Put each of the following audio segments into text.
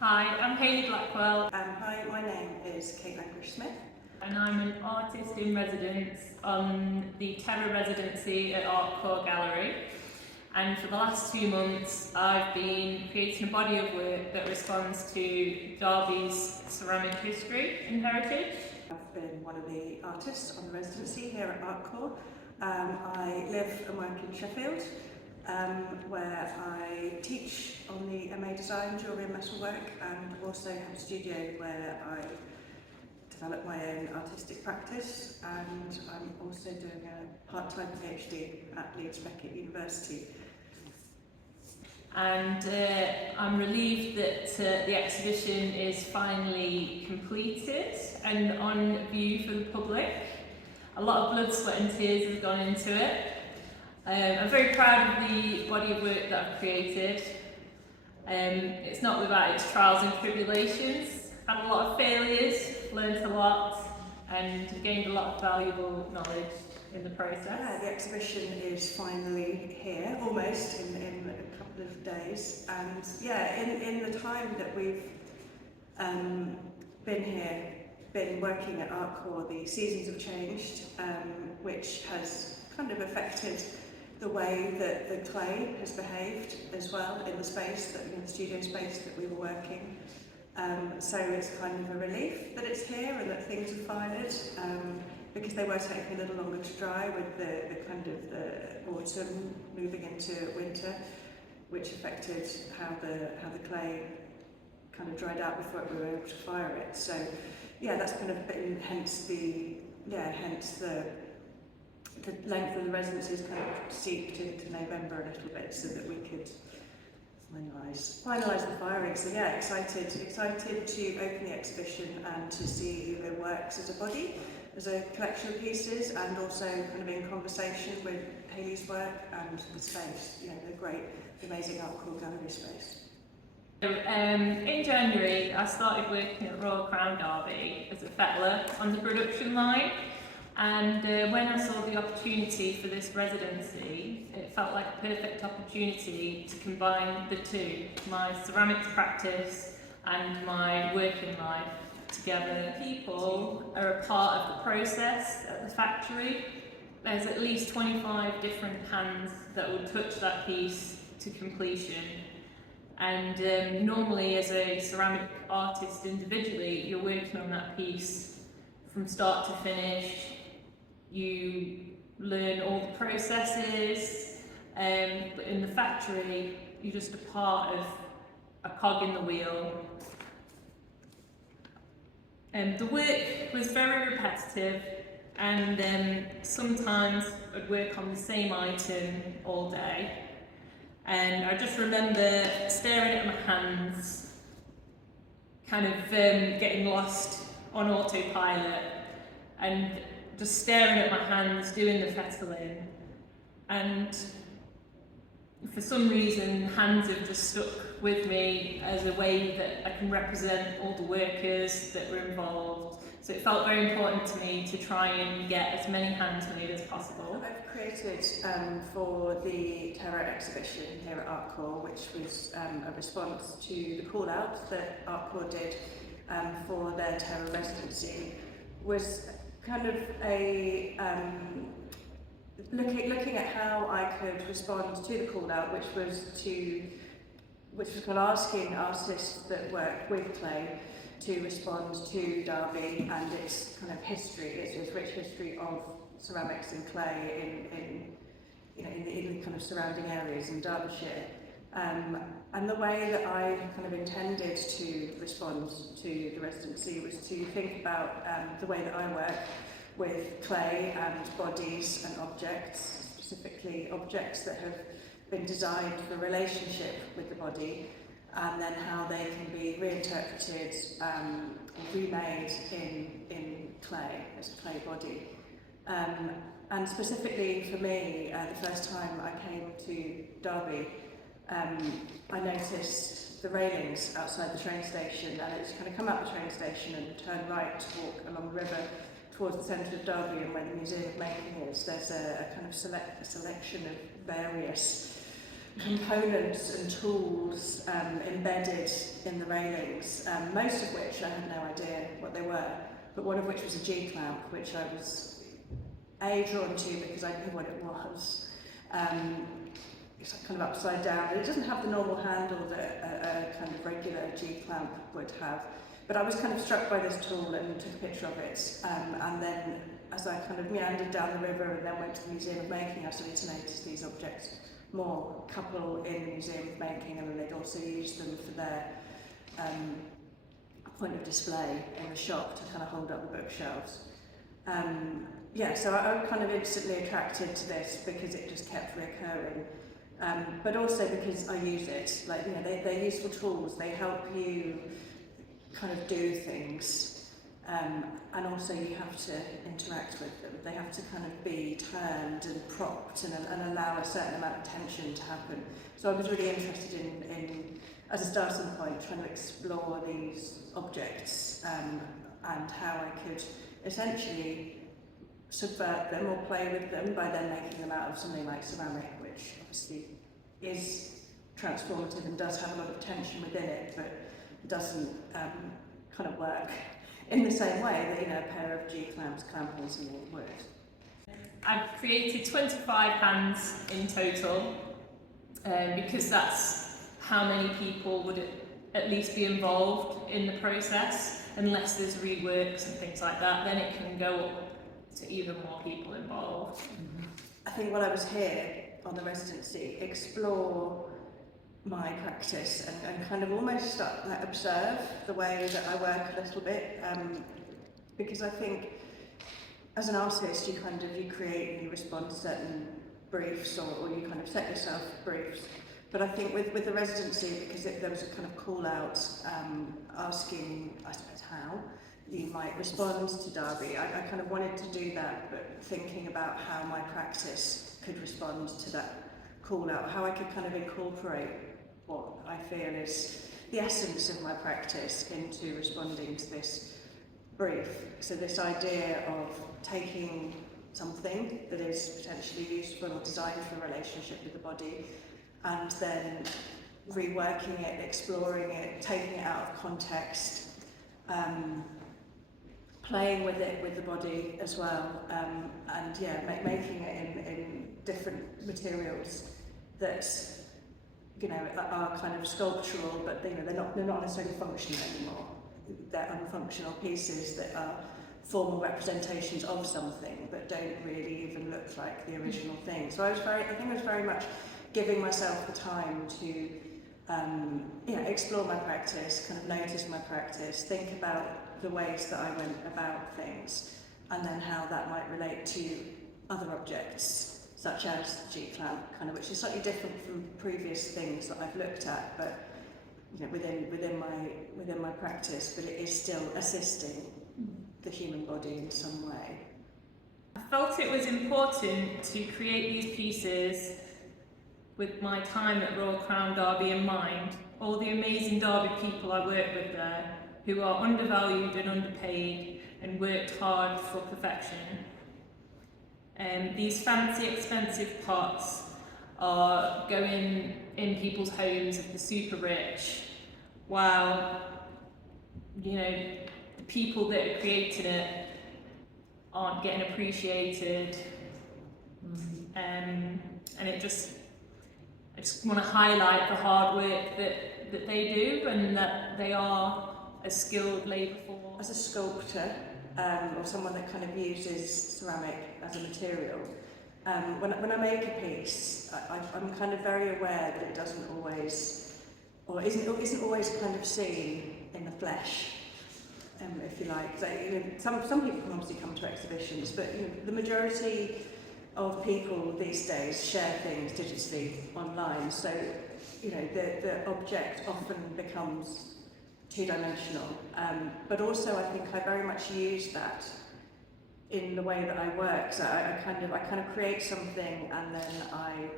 Hi, I'm Hayley Blackwell Hi, my name is Kate Langridge-Smith. and I'm an artist in residence on the Terra residency at Artcore Gallery. And for the last 2 months, I've been creating a body of work that responds to Derby's ceramic history and heritage. I've been one of the artists on the residency here at Artcore. I live and work in Sheffield, where I teach on the MA Design, Jewellery and Metalwork, and also have a studio where I develop my own artistic practice, and I'm also doing a part-time PhD at Leeds Beckett University. And I'm relieved that the exhibition is finally completed and on view for the public. A lot of blood, sweat and tears have gone into it. I'm very proud of the body of work that I've created. It's not without its trials and tribulations. Had a lot of failures, learnt a lot and gained a lot of valuable knowledge in the process. Yeah, the exhibition is finally here, almost in a couple of days, and yeah, in the time that we've been here, been working at Artcore, the seasons have changed, which has kind of affected the way that the clay has behaved as well in the space, the studio space that we were working. So it's kind of a relief that it's here and that things have fired, because they were taking a little longer to dry with the kind of the autumn moving into winter, which affected how the clay kind of dried out before we were able to fire it. So yeah, that's kind of been hence the length of the residency is kind of seeped into November a little bit so that we could finalise the firing. So yeah, excited to open the exhibition and to see the works as a body, as a collection of pieces, and also kind of in conversation with Hayley's work and the space, the amazing Artcore gallery space. In January, I started working at Royal Crown Derby as a fettler on the production line, and when I saw the opportunity for this residency, it felt like a perfect opportunity to combine the two, my ceramics practice and my working life together. People are a part of the process at the factory. There's at least 25 different hands that will touch that piece to completion. And normally as a ceramic artist individually, you're working on that piece from start to finish. You learn all the processes, but in the factory, you're just a part of a cog in the wheel. The work was very repetitive, and sometimes I'd work on the same item all day. And I just remember staring at my hands, kind of getting lost on autopilot, and just staring at my hands, doing the fettling. And for some reason, hands have just stuck with me as a way that I can represent all the workers that were involved. So it felt very important to me to try and get as many hands made as possible. I've created for the Terra exhibition here at Artcore, which was a response to the call out that Artcore did for their Terra residency, was kind of a looking at how I could respond to the call out, which was kind of asking artists that work with clay to respond to Derby and its kind of history, its rich history of ceramics and clay in the kind of surrounding areas in Derbyshire. And the way that I kind of intended to respond to the residency was to think about the way that I work with clay and bodies and objects, specifically objects that have been designed for relationship with the body, and then how they can be reinterpreted and remade in clay, as a clay body. And specifically for me, the first time I came to Derby, I noticed the railings outside the train station, and it's kind of come out the train station and turn right to walk along the river towards the centre of Derby and where the Museum of Making is. There's a kind of selection of various components and tools embedded in the railings, most of which I had no idea what they were, but one of which was a G-clamp, which I was drawn to because I knew what it was. It's kind of upside down, and it doesn't have the normal handle that a kind of regular G-clamp would have. But I was kind of struck by this tool and took a picture of it, and then as I kind of meandered down the river and then went to the Museum of Making, I started to notice these objects more. A couple in the Museum of Making, and then they'd also use them for their point of display in the shop to kind of hold up the bookshelves. Yeah, so I was kind of instantly attracted to this because it just kept reoccurring. But also because I use it, like, you know, they're useful tools, they help you kind of do things, and also you have to interact with them. They have to kind of be turned and propped and allow a certain amount of tension to happen. So I was really interested in as a starting point, trying to explore these objects and how I could essentially subvert them or play with them by then making them out of something like ceramic, which obviously is transformative and does have a lot of tension within it, but it doesn't kind of work in the same way that, you know, a pair of G-clamps clamp easily would. I've created 25 hands in total, because that's how many people would at least be involved in the process. Unless there's reworks and things like that, then it can go up to even more people involved. I think while I was here on the residency, explore my practice and kind of almost start to observe the way that I work a little bit, because I think as an artist you create and you respond to certain briefs, or you kind of set yourself briefs. But I think with the residency, because there was a kind of call out asking, I suppose, how you might respond to Derby, I kind of wanted to do that, but thinking about how my practice could respond to that call out, how I could kind of incorporate what I feel is the essence of my practice into responding to this brief. So this idea of taking something that is potentially useful or designed for a relationship with the body, and then reworking it, exploring it, taking it out of context, playing with it with the body as well, and yeah, making it in different materials that, you know, are kind of sculptural, but you know, they're not necessarily functional anymore. They're unfunctional pieces that are formal representations of something, but don't really even look like the original thing. So I think I was very much giving myself the time to, you know, explore my practice, kind of notice my practice, think about the ways that I went about things, and then how that might relate to other objects, such as the G-clamp, kind of, which is slightly different from previous things that I've looked at, but you know, within my practice, but it is still assisting the human body in some way. I felt it was important to create these pieces with my time at Royal Crown Derby in mind, all the amazing Derby people I work with there, who are undervalued and underpaid and worked hard for perfection. These fancy, expensive pots are going in people's homes of the super rich, while, you know, the people that are creating it aren't getting appreciated. And I just want to highlight the hard work that they do, and that they are a skilled labour force. As a sculptor, or someone that kind of uses ceramic as a material, when I make a piece, I'm kind of very aware that it doesn't always, or isn't always kind of seen in the flesh, if you like. So, you know, some people can obviously come to exhibitions, but you know, the majority of people these days share things digitally online. So, you know, the object often becomes two-dimensional, but also I think I very much use that in the way that I work. So I kind of create something, and then I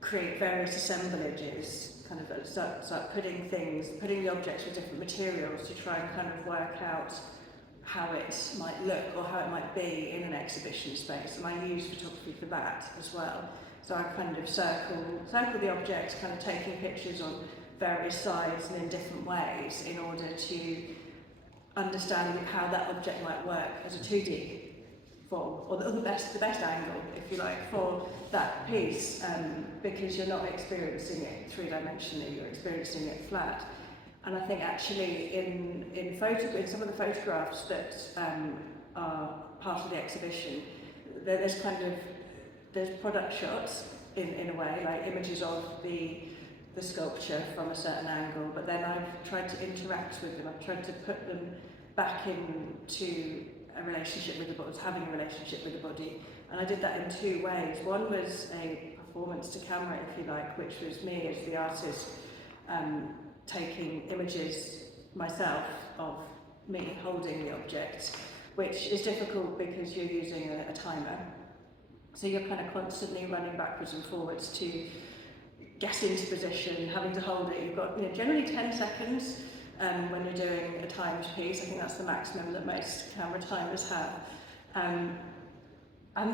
create various assemblages, kind of start putting the objects with different materials to try and kind of work out how it might look or how it might be in an exhibition space, and I use photography for that as well. So I kind of circle the object, kind of taking pictures on various sides and in different ways in order to understand how that object might work as a 2D form, or the best angle, if you like, for that piece, because you're not experiencing it three-dimensionally, you're experiencing it flat. And I think actually in some of the photographs that are part of the exhibition, there's product shots in a way, like images of the sculpture from a certain angle, but then I've tried to interact with them, I've tried to put them back into a relationship with the body, having a relationship with the body, and I did that in two ways. One was a performance to camera, if you like, which was me as the artist taking images myself of me holding the object, which is difficult because you're using a timer. So you're kind of constantly running backwards and forwards to get into position, having to hold it. You've got generally 10 seconds when you're doing a timed piece. I think that's the maximum that most camera timers have. And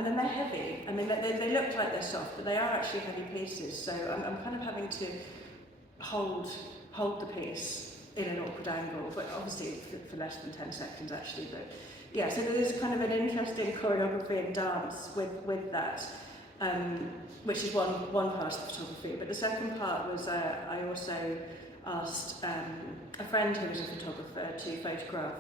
they're heavy. I mean, they look like they're soft, but they are actually heavy pieces. So I'm kind of having to hold the piece in an awkward angle, but obviously for less than 10 seconds actually. But yeah, so there's kind of an interesting choreography and dance with that, which is one part of photography. But the second part was I also asked a friend who was a photographer to photograph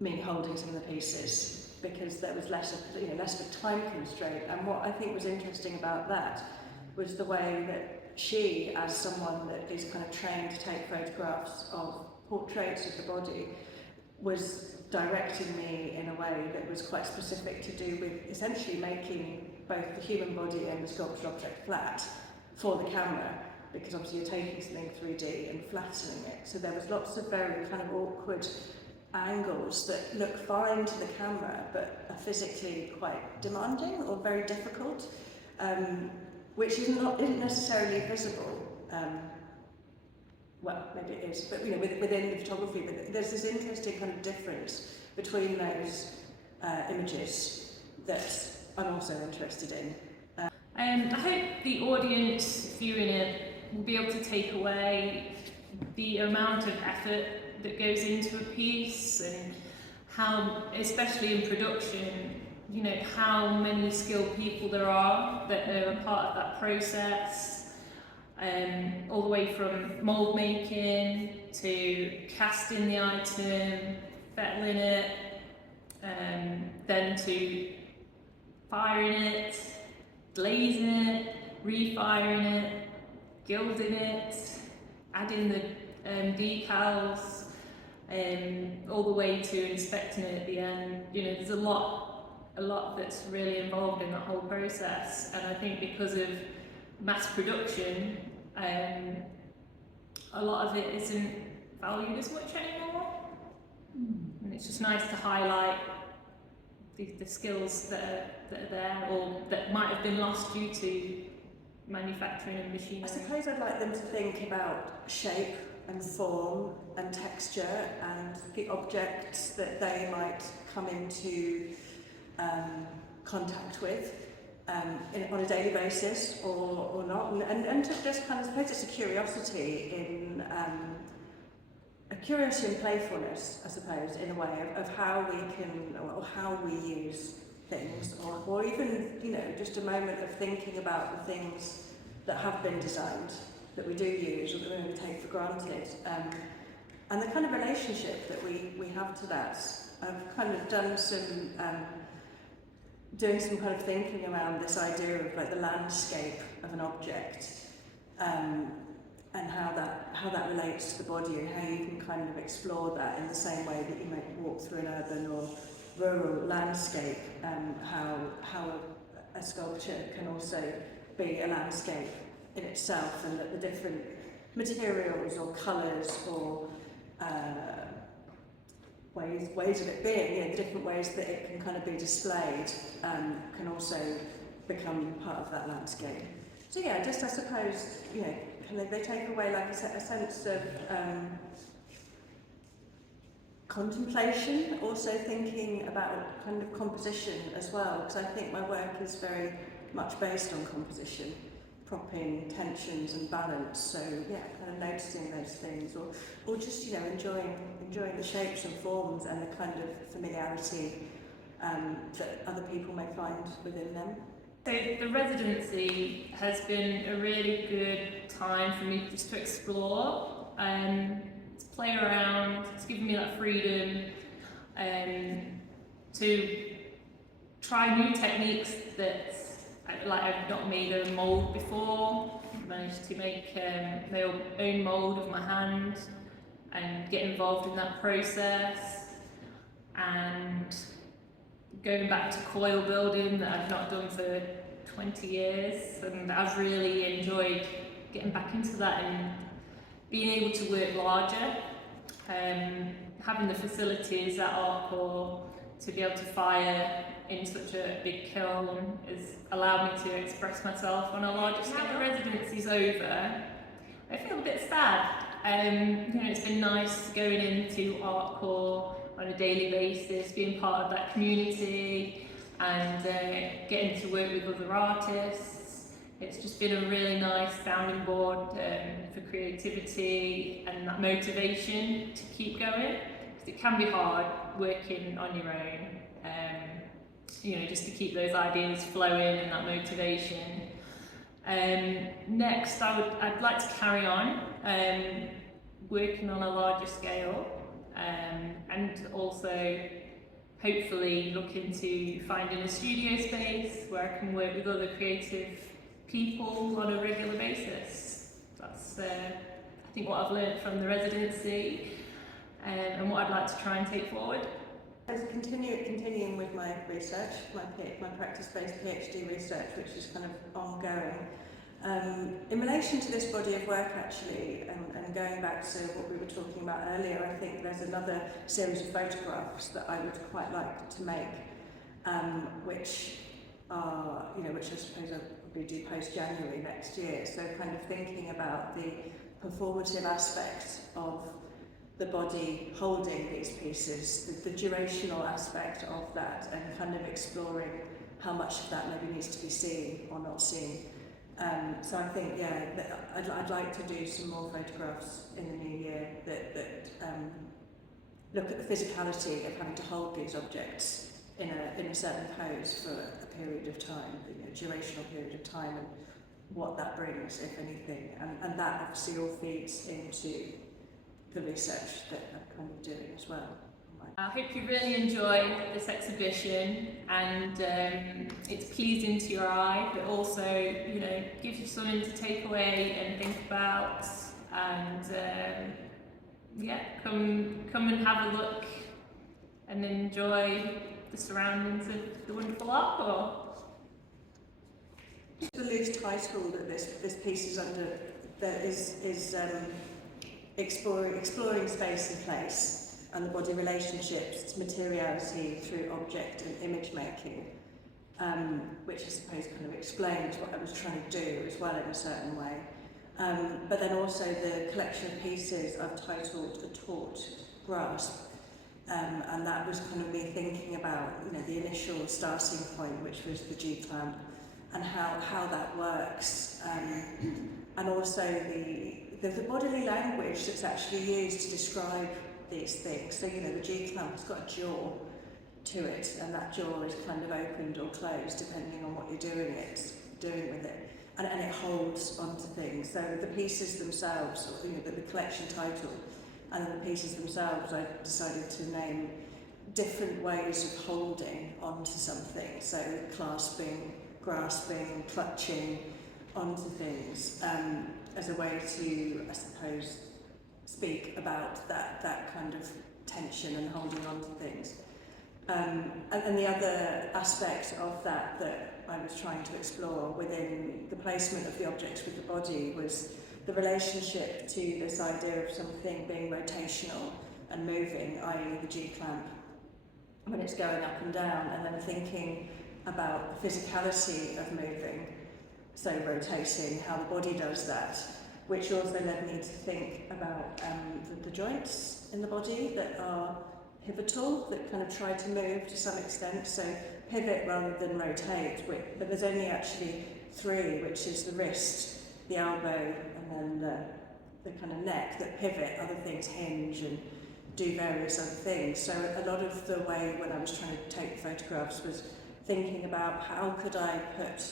me holding some of the pieces, because there was less of a time constraint. And what I think was interesting about that was the way that she, as someone that is kind of trained to take photographs of portraits of the body, was directing me in a way that was quite specific to do with essentially making both the human body and the sculpture object flat for the camera, because obviously you're taking something 3D and flattening it. So there was lots of very kind of awkward angles that look fine to the camera but are physically quite demanding or very difficult, which isn't necessarily visible. Well, maybe it is, but within the photography, but there's this interesting kind of difference between those images that I'm also interested in. I hope the audience viewing it will be able to take away the amount of effort that goes into a piece, and how, especially in production, how many skilled people there are that are a part of that process. All the way from mould making to casting the item, fettling it, then to firing it, glazing it, refiring it, gilding it, adding the decals, all the way to inspecting it at the end. There's a lot that's really involved in that whole process, and I think because of mass production, a lot of it isn't valued as much anymore. And it's just nice to highlight the skills that are there, or that might have been lost due to manufacturing and machinery. I suppose I'd like them to think about shape and form and texture and the objects that they might come into contact with on a daily basis or not, and to just kind of, I suppose it's a curiosity and playfulness, I suppose, in a way of how we can, or how we use things, or even just a moment of thinking about the things that have been designed, that we do use or that we take for granted, and the kind of relationship that we have to that. I've kind of done doing some kind of thinking around this idea of like the landscape of an object, and how that relates to the body, and how you can kind of explore that in the same way that you might walk through an urban or rural landscape, how a sculpture can also be a landscape in itself, and that the different materials or colours or ways of it being, the different ways that it can kind of be displayed, can also become part of that landscape. So yeah, just I suppose, they take away like a sense of contemplation, also thinking about kind of composition as well, because I think my work is very much based on composition, propping, tensions and balance. So yeah, kind of noticing those things, or just, you know, enjoying the shapes and forms and the kind of familiarity that other people may find within them. So the residency has been a really good time for me just to explore, to play around. It's given me that freedom to try new techniques that I've not made a mould before. Managed to make my own mould of my hand and get involved in that process, and going back to coil building that I've not done for 20 years, and I've really enjoyed getting back into that and being able to work larger. Having the facilities at Artcore to be able to fire in such a big kiln has allowed me to express myself on a larger scale. Now the residency's over, I feel a bit sad. You know, it's been nice going into Artcore on a daily basis, being part of that community and getting to work with other artists. It's just been a really nice sounding board for creativity and that motivation to keep going. Because it can be hard working on your own, you know, just to keep those ideas flowing and that motivation. Next, I'd like to carry on working on a larger scale, and also hopefully looking to finding a studio space where I can work with other creative people on a regular basis. That's I think what I've learned from the residency, and what I'd like to try and take forward. As continuing with my research, my practice-based PhD research, which is kind of ongoing, in relation to this body of work actually, and going back to what we were talking about earlier, I think there's another series of photographs that I would quite like to make, which are, you know, which I suppose I'll probably do post-January next year. So kind of thinking about the performative aspect of the body holding these pieces, the durational aspect of that, and kind of exploring how much of that maybe needs to be seen or not seen. So I think, yeah, I'd like to do some more photographs in the new year that look at the physicality of having to hold these objects in a certain pose for a period of time, you know, durational period of time, and what that brings, if anything. And that obviously all feeds into the research that I'm kind of doing as well. I hope you really enjoy this exhibition, and it's pleasing to your eye, but also, you know, gives you something to take away and think about. And yeah, come and have a look and enjoy the surroundings of the wonderful Artcore. The loose title that this piece is under, that is exploring space and place, and the body relationships to materiality through object and image making, which I suppose kind of explains what I was trying to do as well in a certain way. But then also the collection of pieces I've titled A Taut Grasp, and that was kind of me thinking about, you know, the initial starting point, which was the G-clamp, and how that works, and also the bodily language that's actually used to describe these things. So, you know, the G-clamp's got a jaw to it, and that jaw is kind of opened or closed depending on what you're doing with it, and it holds onto things. So the pieces themselves, or, you know, the collection title, and then the pieces themselves, I decided to name different ways of holding onto something. So clasping, grasping, clutching onto things, as a way to, I suppose, speak about that kind of tension and holding on to things. And the other aspect of that I was trying to explore within the placement of the objects with the body was the relationship to this idea of something being rotational and moving, i.e. the G-clamp, when it's going up and down, and then thinking about the physicality of moving, so rotating, how the body does that, which also led me to think about the joints in the body that are pivotal, that kind of try to move to some extent, so pivot rather than rotate, but there's only actually three, which is the wrist, the elbow, and then the kind of neck that pivot. Other things hinge and do various other things. So a lot of the way when I was trying to take photographs was thinking about how could I put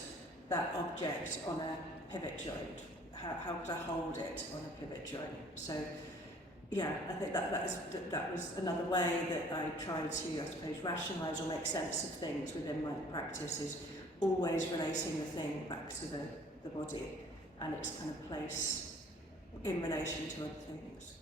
that object on a pivot joint? How could I hold it on a pivot joint? So yeah, I think that was another way that I tried to, I suppose, rationalise or make sense of things within my practice, is always relating the thing back to the body and its kind of place in relation to other things.